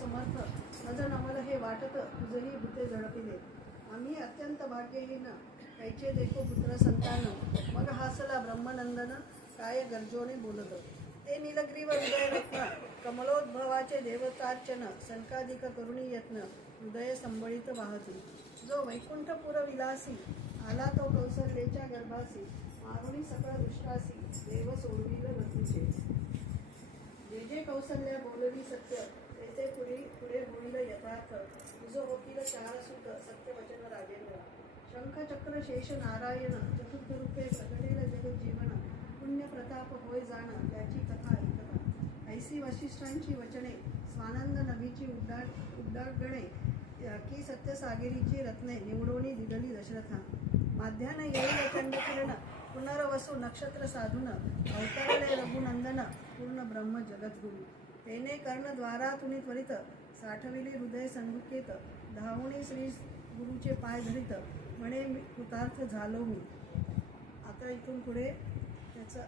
समर्थ मज नमल हे वाटत तुझही भूते झडपिले. आम्ही अत्यंत भाग्यहीन कैचे देखो पुत्र संतान. मग हासला ब्रह्मनंदन काय गर्जोने बोलत. ते नीलग्रीव हृदयरत्न कमलोद्भवाचे देवतार्चन संकाधिक करुणी यत्न हृदय संबळित वाहती. जो वैकुंठपुर विलासी आला तो कौसल्याच्या गर्भासी. मारुनी सकळ दृष्टासी देव सोडविल बंधूचे. जे जे कौसल्या बोलली सत्य ते पुढे होईल यथार्थ. तुझ होतील चार सुत सत्य वचन राजेंद्र. शंख चक्र शेष नारायण चतुर्थ रूपे प्रगटेल जगज्जीवन. पुण्य प्रताप होय जाण त्याची कथा ऐकता. ऐसी वशिष्ठांची वचने स्वानंद नभीची उड्डाणगणे. की सत्यसागरीची रत्ने निवडोनी दिगली दशरथा. माध्यान येईल चंडकिरण पुनर्वसू नक्षत्र साधून. अवतरले रघुनंदन पूर्ण ब्रह्म जगद्गुरु. तेने कर्णद्वारा तुनी त्वरित साठविली हृदय संदुकेत. धावुनी श्री गुरुचे पाय धरित म्हणे कृतार्थ झालो मी. आता इथून पुढे त्याचं